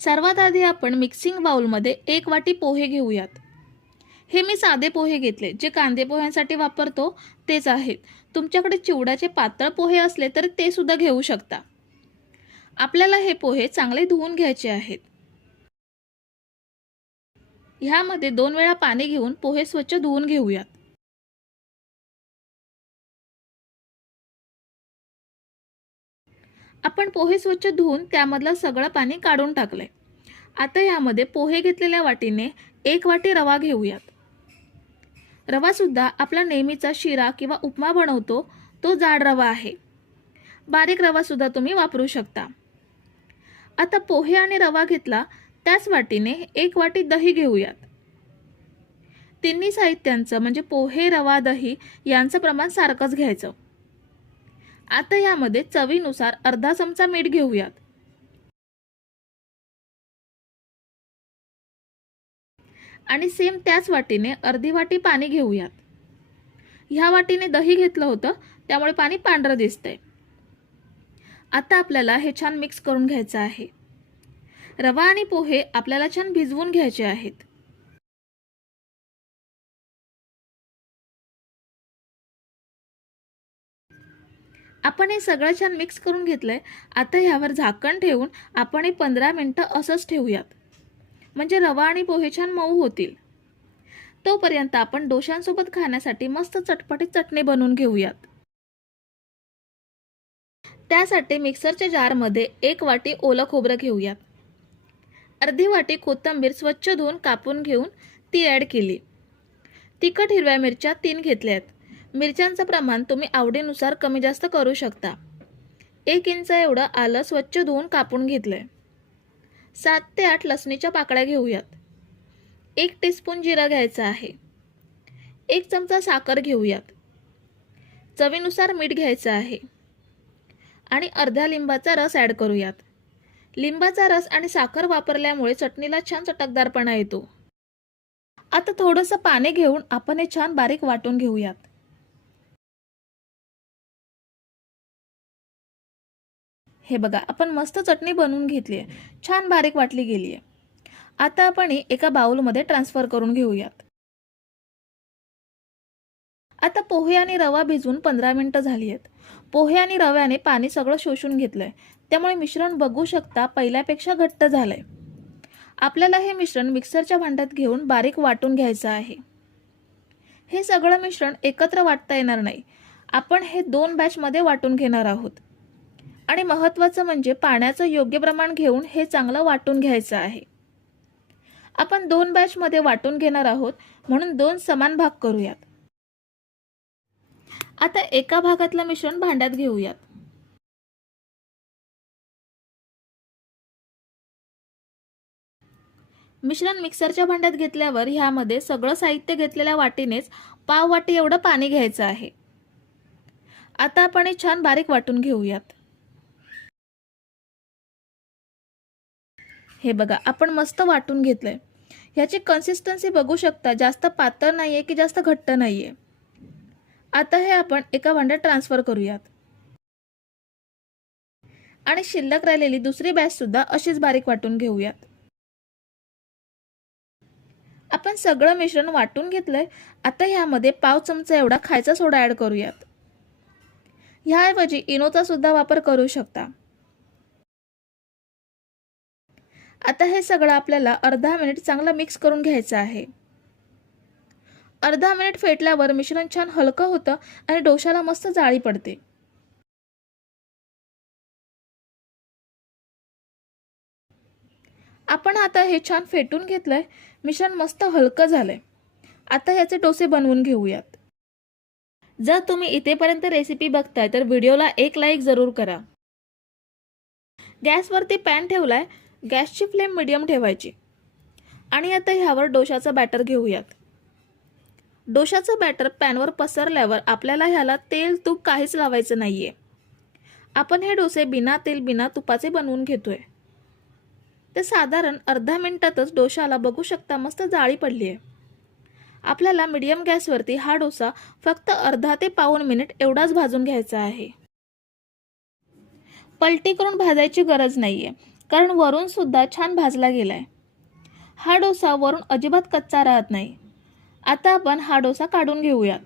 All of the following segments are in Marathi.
सर्वात आधी आपण मिक्सिंग बाउलमध्ये एक वाटी पोहे घेऊयात. हे मी साधे पोहे घेतले जे कांदे पोह्यांसाठी वापरतो तेच आहेत. तुमच्याकडे चिवड्याचे पातळ पोहे असले तर ते सुद्धा घेऊ शकता. आपल्याला हे पोहे चांगले धुवून घ्यायचे आहेत. ह्यामध्ये दोन वेळा पाणी घेऊन पोहे स्वच्छ धुवून घेऊयात. आपण पोहे स्वच्छ धुवून त्यामधलं सगळं पाणी काढून टाकलंय. आता यामध्ये पोहे घेतलेल्या वाटीने एक वाटी रवा घेऊयात. रवासुद्धा आपला नेहमीचा शिरा किंवा उपमा बनवतो तो जाड रवा आहे. बारीक रवासुद्धा तुम्ही वापरू शकता. आता पोहे आणि रवा घेतला त्याच वाटीने एक वाटी दही घेऊयात. तिन्ही साहित्यांचं म्हणजे पोहे रवा दही यांचं प्रमाण सारखंच घ्यायचं. आता यामध्ये चवीनुसार अर्धा चमचा मीठ घेऊयात. आणि सेम त्याच वाटीने अर्धी वाटी पाणी घेऊयात. ह्या वाटीने दही घेतलं होतं त्यामुळे पाणी पांढरं दिसतंय. आता आपल्याला हे छान मिक्स करून घ्यायचं आहे. रवा आणि पोहे आपल्याला छान भिजवून घ्यायचे आहेत. आपण हे सगळं छान मिक्स करून घेतलं आहे आता ह्यावर झाकण ठेवून आपण हे पंधरा मिनटं असंच ठेवूयात. म्हणजे रवा आणि पोहे छान मऊ होतील. तोपर्यंत आपण डोशांसोबत खाण्यासाठी मस्त चटपटीत चटणी बनवून घेऊयात. त्यासाठी मिक्सरच्या जारमध्ये एक वाटी ओलं खोबरं घेऊयात. अर्धी वाटी कोथिंबीर स्वच्छ धुवून कापून घेऊन ती ॲड केली. तिखट हिरव्या मिरच्या तीन घेतल्या आहेत मिरच्यांचं प्रमाण तुम्ही आवडीनुसार कमी जास्त करू शकता. एक इंच एवढं आलं स्वच्छ धुवून कापून घेतलं आहे सात ते आठ लसणीच्या पाकळ्या घेऊयात. एक टीस्पून जिरा घ्यायचा आहे. एक चमचा साखर घेऊयात. चवीनुसार मीठ घ्यायचं आहे. आणि अर्ध्या लिंबाचा रस ॲड करूयात. लिंबाचा रस आणि साखर वापरल्यामुळे चटणीला छान चटकदारपणा येतो. आता थोडंसं पाणी घेऊन आपण हे छान बारीक वाटून घेऊयात. हे बघा आपण मस्त चटणी बनवून घेतली आहे. छान बारीक वाटली गेली आहे आता आपण एका बाउलमध्ये ट्रान्सफर करून घेऊयात. आता पोहे आणि रवा भिजून पंधरा मिनटं झाली आहेत पोहे आणि रव्याने पाणी सगळं शोषून घेतलंय. त्यामुळे मिश्रण बघू शकता पहिल्यापेक्षा घट्ट झालंय. आपल्याला हे मिश्रण मिक्सरच्या भांड्यात घेऊन बारीक वाटून घ्यायचं आहे. हे सगळं मिश्रण एकत्र वाटता येणार नाही. आपण हे दोन बॅचमध्ये वाटून घेणार आहोत. आणि महत्त्वाचं म्हणजे पाण्याचं योग्य प्रमाण घेऊन हे चांगलं वाटून घ्यायचं आहे. आपण दोन बॅचमध्ये वाटून घेणार आहोत म्हणून दोन समान भाग करूयात. आता एका भागातलं मिश्रण भांड्यात घेऊयात. मिश्रण मिक्सरच्या भांड्यात घेतल्यावर ह्यामध्ये सगळं साहित्य घेतलेल्या वाटीनेच पाव वाटी एवढं पाणी घ्यायचं आहे. आता आपण हे छान बारीक वाटून घेऊयात. हे बघा आपण मस्त वाटून घेतलंय. ह्याची कन्सिस्टन्सी बघू शकता जास्त पातळ नाही आहे की जास्त घट्ट नाही आहे आता हे आपण एका भांड्यात ट्रान्सफर करूयात. आणि शिल्लक राहिलेली दुसरी बॅचसुद्धा अशीच बारीक वाटून घेऊयात. आपण सगळं मिश्रण वाटून घेतलंय आता ह्यामध्ये पाव चमचा एवढा खायचा सोडा ॲड करूयात. ह्याऐवजी इनोचा सुद्धा वापर करू शकता. आता हे सगळं आपल्याला अर्धा मिनिट चांगलं मिक्स करून घ्यायचं आहे. अर्धा मिनिट फेटल्यावर मिश्रण छान हलकं होतं आणि डोशाला मस्त जाळी पडते. आपण आता हे छान फेटून घेतलंय. मिश्रण मस्त हलकं झालंय. आता याचे डोसे बनवून घेऊयात. जर तुम्ही इथेपर्यंत रेसिपी बघताय तर व्हिडिओला एक लाईक जरूर करा. गॅसवरती पॅन ठेवलाय. गॅसची फ्लेम मिडियम ठेवायची. आणि आता ह्यावर डोशाचं बॅटर घेऊयात. डोशाचं बॅटर पॅनवर पसरल्यावर आपल्याला ह्याला तेल तूप काहीच लावायचं नाही आहे आपण हे डोसे बिना तेल बिना तुपाचे बनवून घेतोय. ते साधारण अर्धा मिनिटातच डोशाला बघू शकता मस्त जाळी पडली आहे आपल्याला मिडियम गॅसवरती हा डोसा फक्त अर्धा ते पाऊण मिनिट एवढाच भाजून घ्यायचा आहे. पलटी करून भाजायची गरज नाही आहे कारण वरून सुद्धा छान भाजला गेलाय. हा डोसा वरून अजिबात कच्चा राहत नाही. आता आपण हा डोसा काढून घेऊयात.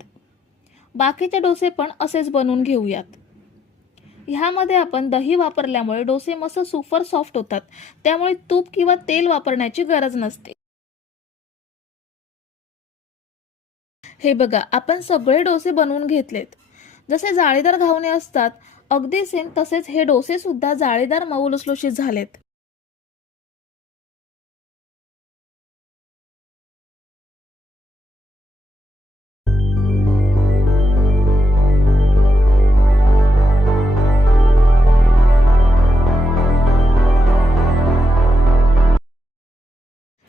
बाकीचे डोसे पण असेच बनवून घेऊयात. ह्यामध्ये आपण दही वापरल्यामुळे डोसे मस्त सुपर सॉफ्ट होतात. त्यामुळे तूप किंवा तेल वापरण्याची गरज नसते. हे बघा आपण सगळे डोसे बनवून घेतलेत. जसे जाळीदार घावणे असतात अगदी सेम तसेच हे डोसे सुद्धा जाळीदार मऊ लुसलुशीत झालेत.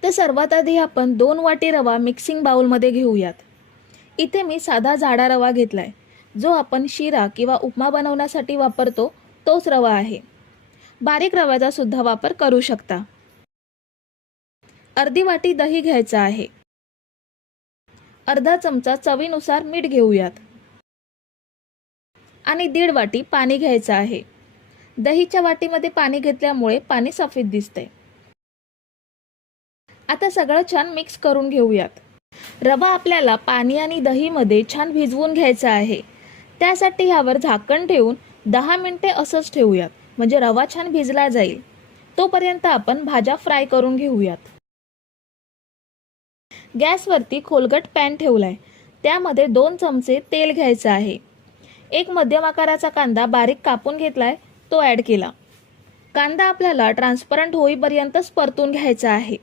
तर सर्वात आधी आपण दोन वाटी रवा मिक्सिंग बाउलमध्ये घेऊयात. इथे मी साधा जाडा रवा घेतलाय. जो आपण शिरा किंवा उपमा बनवण्यासाठी वापरतो तोच रवा आहे. बारीक रव्याचा सुद्धा वापर करू शकता. अर्धी वाटी दही घ्यायचा आहे. अर्धा चमचा चवीनुसार मीठ घेऊयात. आणि दीड वाटी पाणी घ्यायचं आहे. दहीच्या वाटीमध्ये पाणी घेतल्यामुळे पाणी सफेद दिसते. आता सगळं छान मिक्स करून घेऊयात. रवा आपल्याला पाणी आणि दहीमध्ये छान भिजवून घ्यायचा आहे. त्यासाठी ह्यावर झाकण ठेवून दहा मिनटे असंच ठेवूयात. म्हणजे रवा छान भिजला जाईल. तोपर्यंत आपण भाज्या फ्राय करून घेऊयात. गॅसवरती खोलगट पॅन ठेवलाय. त्यामध्ये दोन चमचे तेल घ्यायचं आहे. एक मध्यम आकाराचा कांदा बारीक कापून घेतलाय तो ॲड केला. कांदा आपल्याला ट्रान्सपरंट होईपर्यंतच परतून घ्यायचा आहे.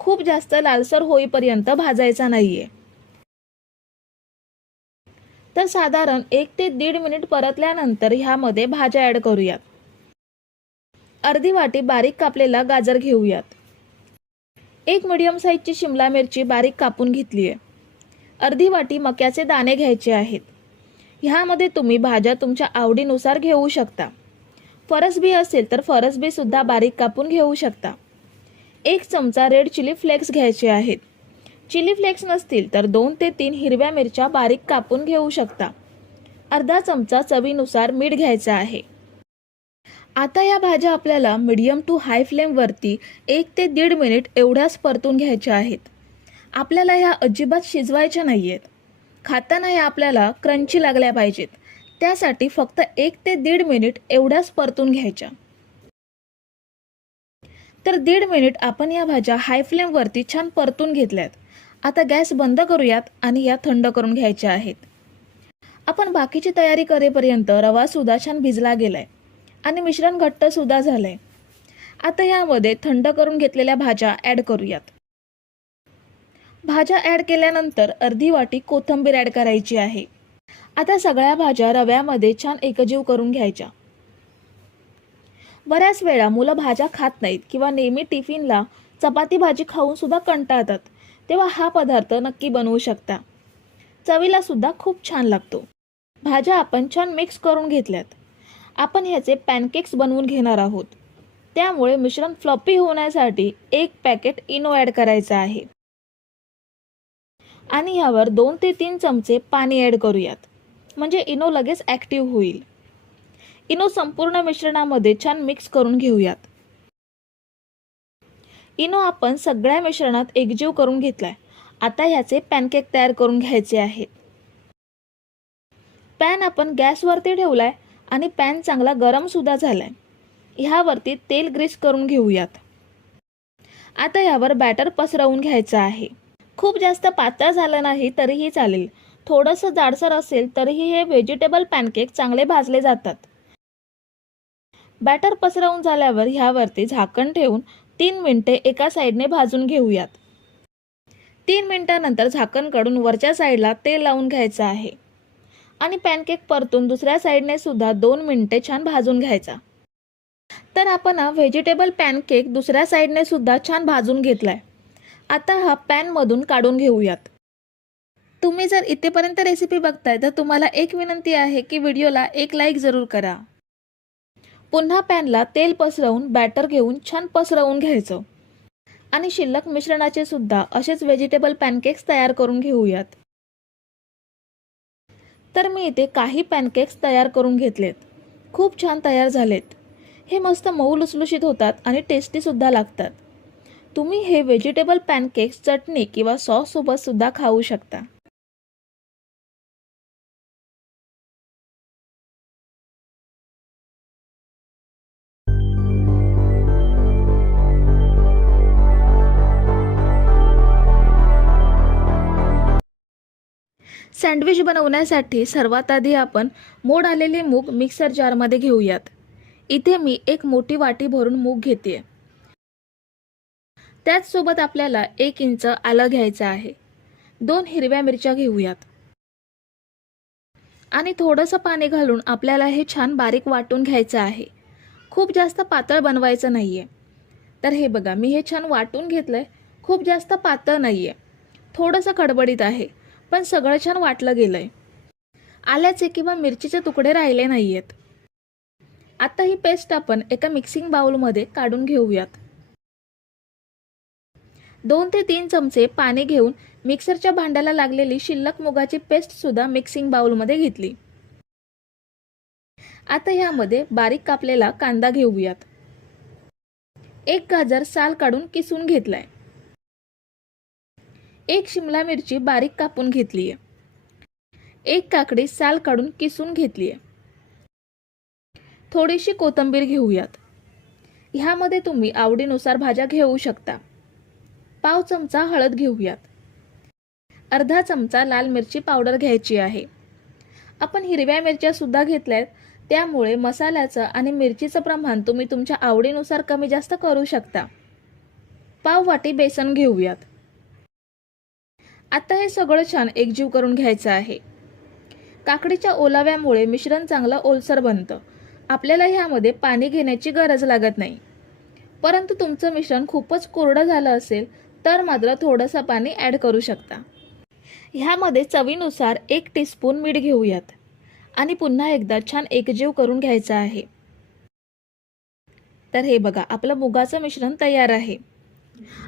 खूप जास्त लालसर होईपर्यंत भाजायचा नाही आहे तर साधारण एक ते दीड मिनिट परतल्यानंतर ह्यामध्ये भाज्या ॲड करूयात. अर्धी वाटी बारीक कापलेला गाजर घेऊयात. एक मिडियम साईजची शिमला मिरची बारीक कापून घेतली आहे अर्धी वाटी मक्याचे दाणे घ्यायचे आहेत. ह्यामध्ये तुम्ही भाज्या तुमच्या आवडीनुसार घेऊ शकता. फरसबी असेल तर फरसबीसुद्धा बारीक कापून घेऊ शकता. एक चमचा रेड चिली फ्लेक्स घ्यायचे आहेत. चिली फ्लेक्स नसतील तर दोन ते तीन हिरव्या मिरच्या बारीक कापून घेऊ शकता. अर्धा चमचा चवीनुसार मीठ घ्यायचं आहे. आता या भाज्या आपल्याला मिडियम टू हाय फ्लेमवरती एक ते दीड मिनिट एवढ्याच परतून घ्यायच्या आहेत. आपल्याला ह्या अजिबात शिजवायच्या नाही आहेत खाताना ह्या आपल्याला क्रंची लागल्या पाहिजेत. त्यासाठी फक्त एक ते दीड मिनिट एवढ्याच परतून घ्यायच्या. तर दीड मिनिट आपण या भाज्या हाय फ्लेमवरती छान परतून घेतल्यात. आता गॅस बंद करूयात आणि या थंड करून घ्यायच्या आहेत. आपण बाकीची तयारी करेपर्यंत रवा सुद्धा छान भिजला गेलाय आणि मिश्रण घट्ट सुद्धा झालंय. आता यामध्ये थंड करून घेतलेल्या भाज्या ॲड करूयात. भाज्या ॲड केल्यानंतर अर्धी वाटी कोथिंबीर ॲड करायची आहे. आता सगळ्या भाज्या रव्यामध्ये छान एकजीव करून घ्यायच्या. बऱ्याच वेळा मुलं भाज्या खात नाहीत किंवा नेहमी टिफिनला चपाती भाजी खाऊन सुद्धा कंटाळतात. तेव्हा हा पदार्थ नक्की बनवू शकता. चवीला सुद्धा खूप छान लागतो. भाज्या आपण छान मिक्स करून घेतल्यात. आपण ह्याचे पॅनकेक्स बनवून घेणार आहोत. त्यामुळे मिश्रण फ्लॉपी होण्यासाठी एक पॅकेट इनो ॲड करायचं आहे. आणि ह्यावर दोन ते तीन चमचे पाणी ॲड करूयात. म्हणजे इनो लगेच ॲक्टिव्ह होईल. इनो संपूर्ण मिश्रणामध्ये छान मिक्स करून घेऊयात. इनो आपण सगळ्या मिश्रणात एकजीव करून घेतलाय. आता ह्याचे पॅनकेक तयार करून घ्यायचे आहेत. पॅन आपण गॅसवरती ठेवलाय आणि पॅन चांगला गरम सुद्धा झालाय. ह्यावरती तेल ग्रीस करून घेऊयात. आता ह्यावर बॅटर पसरवून घ्यायचं आहे. खूप जास्त पातळ झालं नाही तरीही चालेल. थोडंसं जाडसर असेल तरीही हे व्हेजिटेबल पॅनकेक चांगले भाजले जातात. बॅटर पसरवून झाल्यावर ह्यावरती झाकण ठेवून तीन मिनटे एका साईडने भाजून घेऊयात. तीन मिनटानंतर झाकण काढून वरच्या साईडला तेल लावून घ्यायचं आहे. आणि पॅनकेक परतून दुसऱ्या साईडने सुद्धा दोन मिनटे छान भाजून घ्यायचा. तर आपण हा व्हेजिटेबल पॅनकेक दुसऱ्या साईडने सुद्धा छान भाजून घेतलाय. आता हा पॅनमधून काढून घेऊयात. तुम्ही जर इथेपर्यंत रेसिपी बघताय तर तुम्हाला एक विनंती आहे की व्हिडिओला एक लाईक जरूर करा. पुन्हा पॅनला तेल पसरवून बॅटर घेऊन छान पसरवून घ्यायचं. आणि शिल्लक मिश्रणाचे सुद्धा असेच व्हेजिटेबल पॅनकेक्स तयार करून घेऊयात. तर मी इथे काही पॅनकेक्स तयार करून घेतलेत. खूप छान तयार झालेत. हे मस्त मऊ लुसलुशीत होतात आणि टेस्टीसुद्धा लागतात. तुम्ही हे व्हेजिटेबल पॅनकेक्स चटणी किंवा सॉससोबत सुद्धा खाऊ शकता. सँडविच बनवण्यासाठी सर्वात आधी आपण मोड आलेले मूग मिक्सर जारमध्ये घेऊयात. इथे मी एक मोठी वाटी भरून मूग घेते त्याचसोबत आपल्याला एक इंच आलं घ्यायचं आहे. दोन हिरव्या मिरच्या घेऊयात. आणि थोडंसं पाणी घालून आपल्याला हे छान बारीक वाटून घ्यायचं आहे. खूप जास्त पातळ बनवायचं नाही आहे तर हे बघा मी हे छान वाटून घेतलं आहे खूप जास्त पातळ नाही आहे थोडंसं खडबडीत आहे. पण सगळं छान वाटलं गेलंय. आल्याचे किंवा मिरचीचे तुकडे राहिले नाही आहेत आता ही पेस्ट आपण एका मिक्सिंग बाउलमध्ये काढून घेऊयात. दोन ते तीन चमचे पाणी घेऊन मिक्सरच्या भांड्याला लागलेली शिल्लक मुगाची पेस्ट सुद्धा मिक्सिंग बाउलमध्ये घेतली. आता ह्यामध्ये बारीक कापलेला कांदा घेऊयात. एक गाजर साल काढून किसून घेतलाय. एक शिमला मिरची बारीक कापून घेतली आहे एक काकडी साल काढून किसून घेतली आहे थोडीशी कोथिंबीर घेऊयात. ह्यामध्ये तुम्ही आवडीनुसार भाज्या घेऊ शकता. पाव चमचा हळद घेऊयात. अर्धा चमचा लाल मिरची पावडर घ्यायची आहे. आपण हिरव्या मिरच्या सुद्धा घेतल्यात. त्यामुळे मसाल्याचं आणि मिरचीचं प्रमाण तुम्ही तुमच्या आवडीनुसार कमी जास्त करू शकता. पाव वाटी बेसन घेऊयात. आता हे सगळं छान एकजीव करून घ्यायचं आहे. काकडीच्या ओलाव्यामुळे मिश्रण चांगलं ओलसर बनतं. आपल्याला ह्यामध्ये पाणी घेण्याची गरज लागत नाही. परंतु तुमचं मिश्रण खूपच कोरडं झालं असेल तर मात्र थोडंसं पाणी ॲड करू शकता. ह्यामध्ये चवीनुसार एक टीस्पून मीठ घेऊयात. आणि पुन्हा एकदा छान एकजीव करून घ्यायचं आहे. तर हे बघा आपलं मुगाचं मिश्रण तयार आहे.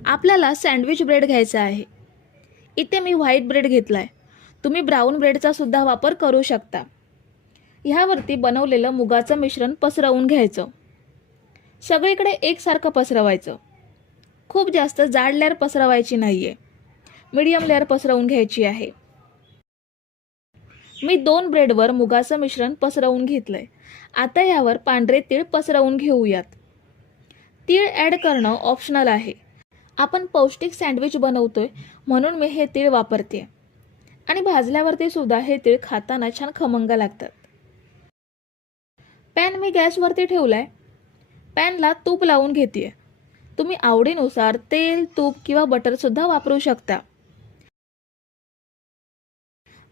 आपल्याला सँडविच ब्रेड घ्यायचा आहे. इथे मी व्हाईट ब्रेड घेतला आहे तुम्ही ब्राऊन ब्रेडचा सुद्धा वापर करू शकता. ह्यावरती बनवलेलं मुगाचं मिश्रण पसरवून घ्यायचं. सगळीकडे एकसारखं पसरवायचं. खूप जास्त जाड लेअर पसरवायची नाही आहे मीडियम लेअर पसरवून घ्यायची आहे. मी दोन ब्रेडवर मुगाचं मिश्रण पसरवून घेतलंय. आता यावर पांढरे तीळ पसरवून घेऊयात. तीळ ॲड करणं ऑप्शनल आहे. आपण पौष्टिक सँडविच बनवतोय म्हणून मी हे तीळ वापरते. आणि भाजल्यावरती सुद्धा हे तीळ खाताना छान खमंग लागतात. पॅन मी गॅसवरती ठेवलाय. पॅनला तूप लावून घेते तुम्ही आवडीनुसार तेल तूप किंवा बटरसुद्धा वापरू शकता.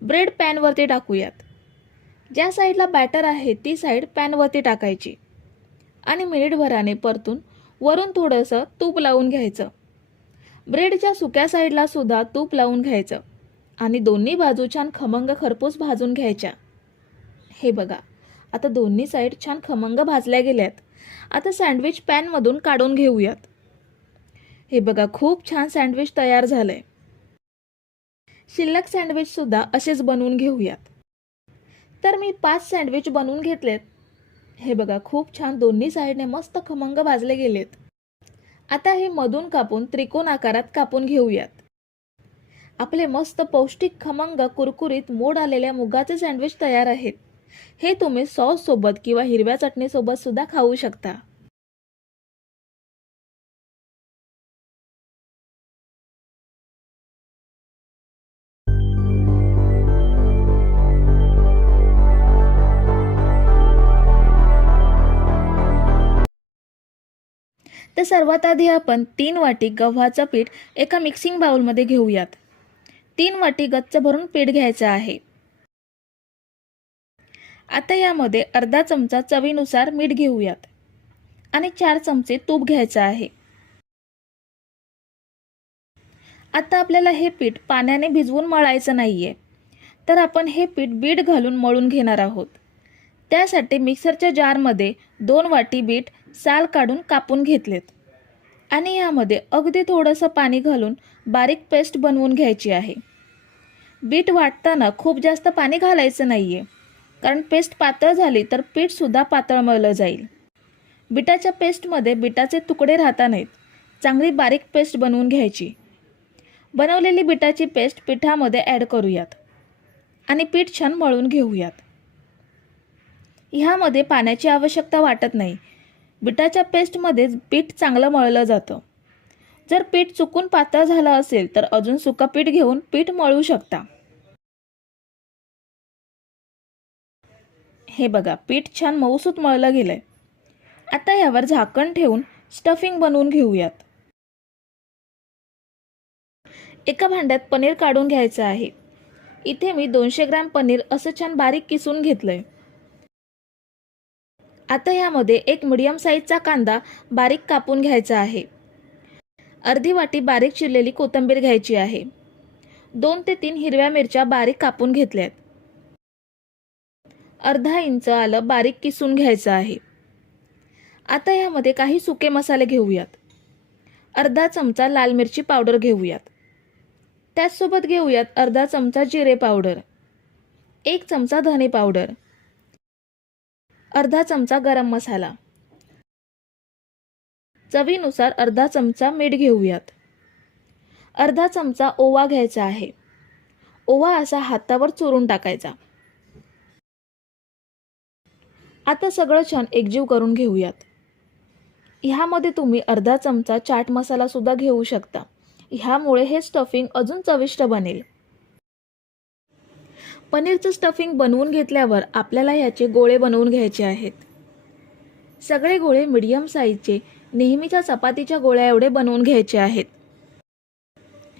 ब्रेड पॅनवरती टाकूयात. ज्या साईडला बॅटर आहे ती साईड पॅनवरती टाकायची. आणि मिनिटभराने परतून वरून थोडंसं तूप लावून घ्यायचं. ब्रेडच्या सुक्या साईडला सुद्धा तूप लावून घ्यायचं. आणि दोन्ही बाजू छान खमंग खरपूस भाजून घ्यायच्या. हे बघा आता दोन्ही साईड छान खमंग भाजल्या गेल्यात. आता सँडविच पॅनमधून काढून घेऊयात. हे बघा खूप छान सँडविच तयार झालंय. शिल्लक सँडविच सुद्धा असेच बनवून घेऊयात. तर मी पाच सँडविच बनवून घेतलेत. हे बघा खूप छान दोन्ही साईडने मस्त खमंग भाजले गेलेत. आता हे मधून कापून त्रिकोण आकारात कापून घेऊयात. आपले मस्त पौष्टिक खमंग कुरकुरीत मोड आलेल्या मुगाचे सँडविच तयार आहेत. हे तुम्ही सॉस सोबत किंवा हिरव्या चटणीसोबत सुद्धा खाऊ शकता. तर सर्वात आधी आपण तीन वाटी गव्हाचं पीठ एका मिक्सिंग बाउलमध्ये घेऊयात. तीन वाटी गच्च भरून पीठ घ्यायचं आहे. आता यामध्ये अर्धा चमचा चवीनुसार मीठ घेऊयात आणि चार चमचे तूप घ्यायचं आहे. आता आपल्याला हे पीठ पाण्याने भिजवून मळायचं नाहीये. तर आपण हे पीठ बीट घालून मळून घेणार आहोत. त्यासाठी मिक्सरच्या जारमध्ये दोन वाटी बीट साल काढून कापून घेतलेत. आणि यामध्ये अगदी थोडंसं पाणी घालून बारीक पेस्ट बनवून घ्यायची आहे. बीट वाटताना खूप जास्त पाणी घालायचं नाही आहे कारण पेस्ट पातळ झाली तर पीठसुद्धा पातळ मळलं जाईल. बिटाच्या पेस्टमध्ये बिटाचे तुकडे राहता नाहीत चांगली बारीक पेस्ट बनवून घ्यायची. बनवलेली बिटाची पेस्ट पिठामध्ये ॲड करूयात. आणि पीठ छान मळून घेऊयात. ह्यामध्ये पाण्याची आवश्यकता वाटत नाही. बिटाच्या पेस्टमध्येच पीठ चांगलं मळलं जातं. जर पीठ चुकून पातळ झालं असेल तर अजून सुकं पीठ घेऊन पीठ मळू शकता. हे बघा पीठ छान मऊसूत मळलं गेलंय. आता यावर झाकण ठेवून स्टफिंग बनवून घेऊयात. एका भांड्यात पनीर काढून घ्यायचं आहे. इथे मी दोनशे ग्रॅम पनीर असं छान बारीक किसून घेतलंय. आता यामध्ये एक मिडियम साईजचा कांदा बारीक कापून घ्यायचा आहे. अर्धी वाटी बारीक चिरलेली कोथिंबीर घ्यायची आहे. दोन ते तीन हिरव्या मिरच्या बारीक कापून घेतल्यात. अर्धा इंच आलं बारीक किसून घ्यायचं आहे. आता यामध्ये काही सुके मसाले घेऊयात. अर्धा चमचा लाल मिरची पावडर घेऊयात. त्याचसोबत घेऊयात अर्धा चमचा जिरे पावडर. एक चमचा धने पावडर. अर्धा चमचा गरम मसाला. चवीनुसार अर्धा चमचा मीठ घेऊयात. अर्धा चमचा ओवा घ्यायचा आहे. ओवा असा हातावर चोरून टाकायचा. आता सगळं छान एकजीव करून घेऊयात. ह्यामध्ये तुम्ही अर्धा चमचा चाट मसाला सुद्धा घेऊ शकता. ह्यामुळे हे स्टफिंग अजून चविष्ट बनेल. पनीरचं स्टफिंग बनवून घेतल्यावर आपल्याला याचे गोळे बनवून घ्यायचे आहेत. सगळे गोळे मिडियम साईजचे नेहमीच्या चपातीच्या गोळ्या एवढे बनवून घ्यायचे आहेत.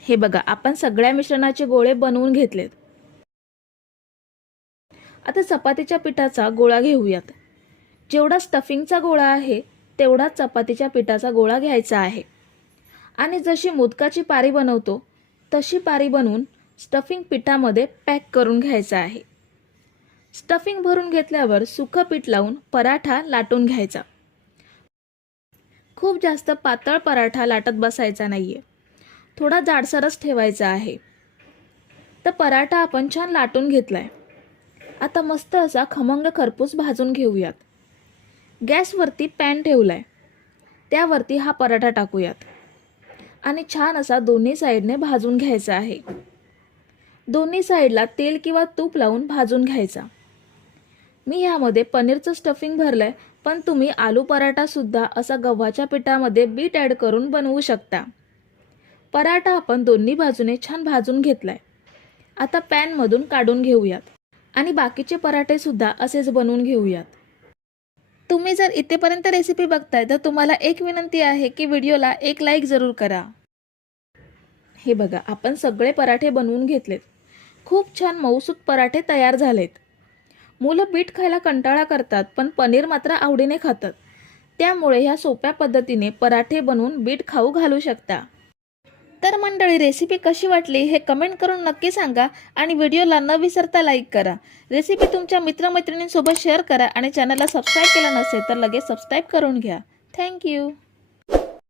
हे बघा आपण सगळ्या मिश्रणाचे गोळे बनवून घेतलेत. आता चपातीच्या पिठाचा गोळा घेऊयात. जेवढा स्टफिंगचा गोळा आहे तेवढाच चपातीच्या पिठाचा गोळा घ्यायचा आहे. आणि जशी मोदकाची पारी बनवतो तशी पारी बनवून स्टफिंग पिठामध्ये पॅक करून घ्यायचं आहे. स्टफिंग भरून घेतल्यावर सुकं पीठ लावून पराठा लाटून घ्यायचा. खूप जास्त पातळ पराठा लाटत बसायचा नाही आहे थोडा जाडसरच ठेवायचा आहे. तर पराठा आपण छान लाटून घेतला आहे आता मस्त असा खमंग खरपूस भाजून घेऊयात. गॅसवरती पॅन ठेवला आहे त्यावरती हा पराठा टाकूयात. आणि छान असा दोन्ही साईडने भाजून घ्यायचा आहे. दोन्ही साईडला तेल किंवा तूप लावून भाजून घ्यायचा. मी ह्यामध्ये पनीरचं स्टफिंग भरलंय पण तुम्ही आलू पराठासुद्धा असा गव्हाच्या पिठामध्ये बीट ॲड करून बनवू शकता. पराठा आपण दोन्ही बाजूने छान भाजून घेतलाय. आता पॅनमधून काढून घेऊयात. आणि बाकीचे पराठेसुद्धा असेच बनवून घेऊयात. तुम्ही जर इथेपर्यंत रेसिपी बघताय तर तुम्हाला एक विनंती आहे की व्हिडिओला एक लाईक जरूर करा. हे बघा आपण सगळे पराठे बनवून घेतलेत. खूप छान मऊसूत पराठे तयार झालेत. मुलं बीट खायला कंटाळा करतात पण पनीर मात्र आवडीने खातात. त्यामुळे ह्या सोप्या पद्धतीने पराठे बनवून बीट खाऊ घालू शकता. तर मंडळी रेसिपी कशी वाटली हे कमेंट करून नक्की सांगा आणि व्हिडिओला न विसरता लाईक करा. रेसिपी तुमच्या मित्रमैत्रिणींसोबत शेअर करा आणि चॅनलला सबस्क्राईब केलं नसेल तर लगेच सबस्क्राईब करून घ्या. थँक्यू